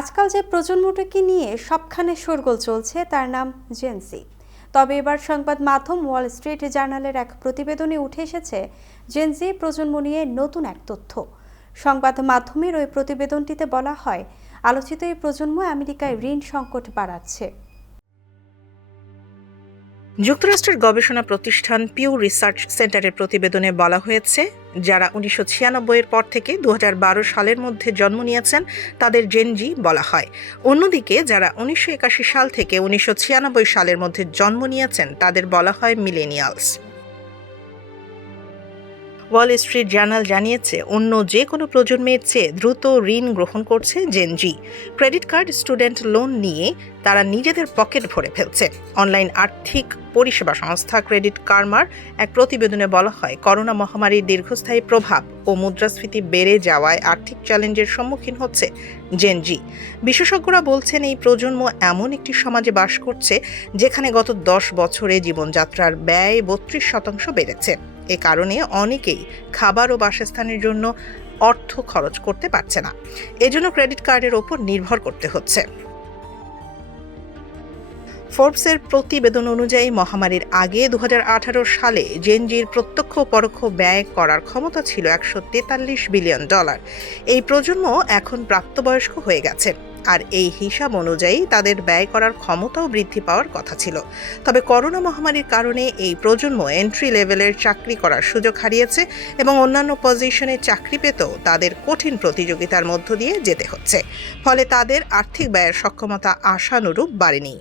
আজকাল যে প্রজন্মটাকে নিয়ে সবখানে শোরগোল চলছে, তার নাম জেনসি তবে এবার সংবাদ মাধ্যম ওয়াল স্ট্রিট জার্নালের এক প্রতিবেদনে উঠে এসেছে জেনজি প্রজন্ম নিয়ে নতুন এক তথ্য। সংবাদ মাধ্যমের ওই প্রতিবেদনটিতে বলা হয়, আলোচিত এই প্রজন্ম আমেরিকায় ঋণ সংকট বাড়াচ্ছে। যুক্তরাষ্ট্রের গবেষণা প্রতিষ্ঠান পিউ রিসার্চ সেন্টারের প্রতিবেদনে বলা হয়েছে, যারা উনিশশো ছিয়ানব্বই এর পর থেকে দু হাজার বারো সালের মধ্যে জন্ম নিয়েছেন, তাদের জেনজি বলা হয়। অন্যদিকে, যারা উনিশশো একাশি সাল থেকে উনিশশো ছিয়ানব্বই সালের মধ্যে জন্ম নিয়েছেন, তাদের বলা হয় মিলেনিয়ালস ওয়াল স্ট্রিট জার্নাল জানিয়েছে, অন্য যে কোনো প্রজন্মের চেয়ে দ্রুত ঋণ গ্রহণ করছে gen Z credit card student loan নিয়ে তারা নিজেদের পকেট ভরে ফেলছে। অনলাইন আর্থিক পরিষেবা সংস্থা ক্রেডিট কার্মার এক প্রতিবেদনে বলা হয়, করোনা মহামারীর দীর্ঘস্থায়ী প্রভাব ও মুদ্রাস্ফীতি বেড়ে যাওয়ায় আর্থিক চ্যালেঞ্জের সম্মুখীন হচ্ছে জেনজি বিশেষজ্ঞরা বলছেন, এই প্রজন্ম এমন একটি সমাজে বাস করছে, যেখানে গত দশ বছরে জীবনযাত্রার ব্যয় বত্রিশ শতাংশ বেড়েছে। এ কারণে অনেকেই খাবার ও বাসস্থানের জন্য অর্থ খরচ করতে পারছে না। এজন্য ক্রেডিট কার্ডের ওপর নির্ভর করতে হচ্ছে। ফোর্বসের প্রতিবেদন অনুযায়ী মহামারীর আগে দু হাজার আঠারো সালে জেনজির প্রত্যক্ষ পরোক্ষ ব্যয় করার ক্ষমতা ছিল একশো তেতাল্লিশ বিলিয়ন ডলার। এই প্রজন্ম এখন প্রাপ্তবয়স্ক হয়ে গেছে। আর এই হিসাব অনুযায়ী তাদের ব্যয় করার ক্ষমতাও বৃদ্ধি পাওয়ার কথা ছিল। তবে করোনা মহামারীর কারণে এই প্রজন্ম এন্ট্রি লেভেলের চাকরি করার সুযোগ হারিয়েছে এবং অন্যান্য পজিশনে চাকরি পেতেও তাদের কঠিন প্রতিযোগিতার মধ্য দিয়ে যেতে হচ্ছে। ফলে তাদের আর্থিক ব্যয়ের সক্ষমতা আশানুরূপ বাড়েনি।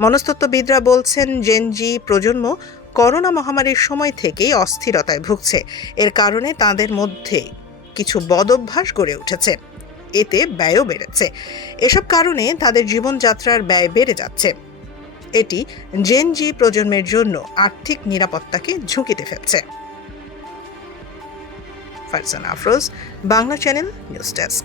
মনস্তত্ত্ববিদরা বলছেন জেনজি প্রজন্ম করোনা মহামারীর সময় থেকেই অস্থিরতায় ভুগছে। এর কারণে তাদের মধ্যে কিছু বদভ্যাস গড়ে উঠেছে। এতে ব্যয়ও বেড়েছে। এসব কারণে তাদের জীবনযাত্রার ব্যয় বেড়ে যাচ্ছে। এটি জেনজি প্রজন্মের জন্য আর্থিক নিরাপত্তাকে ঝুঁকিতে ফেলছে। Farzan Afroz, Bangla channel news desk.